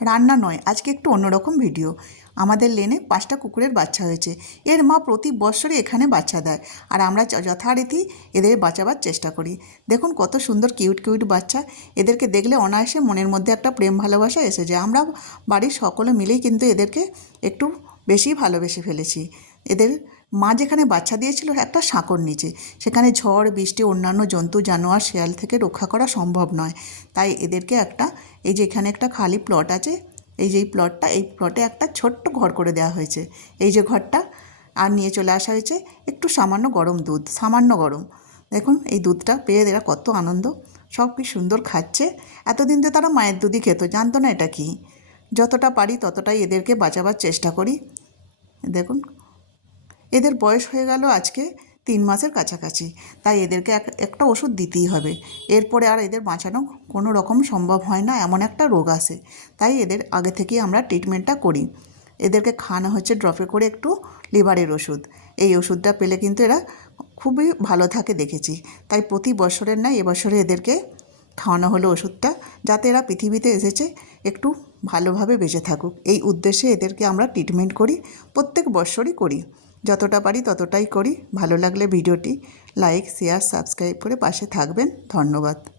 রান্না নয়, আজকে একটু অন্যরকম ভিডিও। আমাদের লেনে 5টা কুকুরের বাচ্চা হয়েছে। এর মা প্রতি বৎসরই এখানে বাচ্চা দেয়, আর আমরা যথারীতি এদের বাঁচাবার চেষ্টা করি। দেখুন কত সুন্দর কিউট কিউট বাচ্চা। এদেরকে দেখলে অনায়াসে মনের মধ্যে একটা প্রেম ভালোবাসা এসে যায়। আমরা বাড়ির সকলে মিলেই কিন্তু এদেরকে একটু বেশি ভালোবেসে ফেলেছি। এদের মা যেখানে বাচ্চা দিয়েছিল একটা সাঁকোর নিচে, সেখানে ঝড় বৃষ্টি অন্যান্য জন্তু জানোয়ার শেয়াল থেকে রক্ষা করা সম্ভব নয়। তাই এদেরকে এই যে এখানে একটা খালি প্লট আছে, এই যে এই প্লটে একটা ছোট্ট ঘর করে দেওয়া হয়েছে। এই যে ঘরটা, আর নিয়ে চলে আসা হয়েছে একটু সামান্য গরম দুধ, সামান্য গরম। দেখুন এই দুধটা পেয়ে এরা কত আনন্দ, সব কি সুন্দর খাচ্ছে। এতদিন তো তারা মায়ের দুধই খেত, জানতো না এটা কি। যতটা পারি ততটাই এদেরকে বাঁচাবার চেষ্টা করি। দেখুন এদের বয়স হয়ে গেল আজকে 3 মাসের কাছাকাছি, তাই এদেরকে একটা ওষুধ দিতেই হবে। এরপরে আর এদের বাঁচানো কোনো রকম সম্ভব হয় না, এমন একটা রোগ আসে। তাই এদের আগে থেকেই আমরা ট্রিটমেন্টটা করি। এদেরকে খাওয়ানো হচ্ছে ড্রপে করে একটু লিভারের ওষুধ। এই ওষুধটা পেলে কিন্তু এরা খুবই ভালো থাকে দেখেছি। তাই প্রতি বছরের নয় এবছরে এদেরকে খাওয়ানো হলো ওষুধটা, যাতে এরা পৃথিবীতে এসেছে একটু ভালোভাবে বেঁচে থাকুক। এই উদ্দেশ্যে এদেরকে আমরা ট্রিটমেন্ট করি, প্রত্যেক বছরই করি। যতটা পারি ততটাই করি। ভালো লাগলে ভিডিওটি লাইক শেয়ার সাবস্ক্রাইব করে পাশে থাকবেন। ধন্যবাদ।